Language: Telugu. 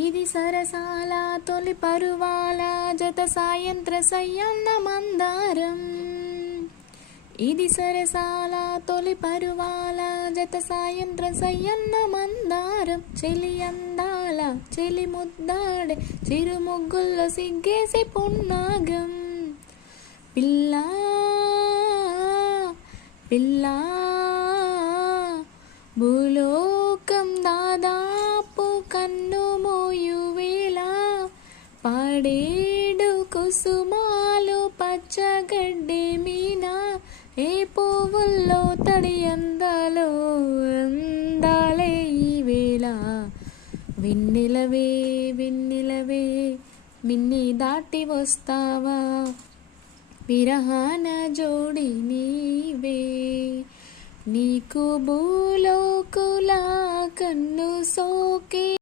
ఇది సరసాల తొలి పరువాల జత సాయంత్ర సయ్యన్న మందారం. ఇది సరసాల తొలి పరువాల జత సాయంత్ర సయ్యన్న మందారం. చెలి అందాల చెలి ముద్దాడే చిరు ముగ్గుల్లో సిగ్గేసి పున్నాగం. పిల్లా పిల్లా భూలోకం దాదాపు కన్ను మోయువేళ పాడేడు కుసుమాలు పచ్చగడ్డి మీన ఏ పువ్వుల్లో తడి అందాలో అందాలే ఈ వేళ. వెన్నెలవే వెన్నెలవే మిన్ని దాటి వస్తావా విరహాన జోడి నీవే. నీకు భూలోకులా కన్ను సోకే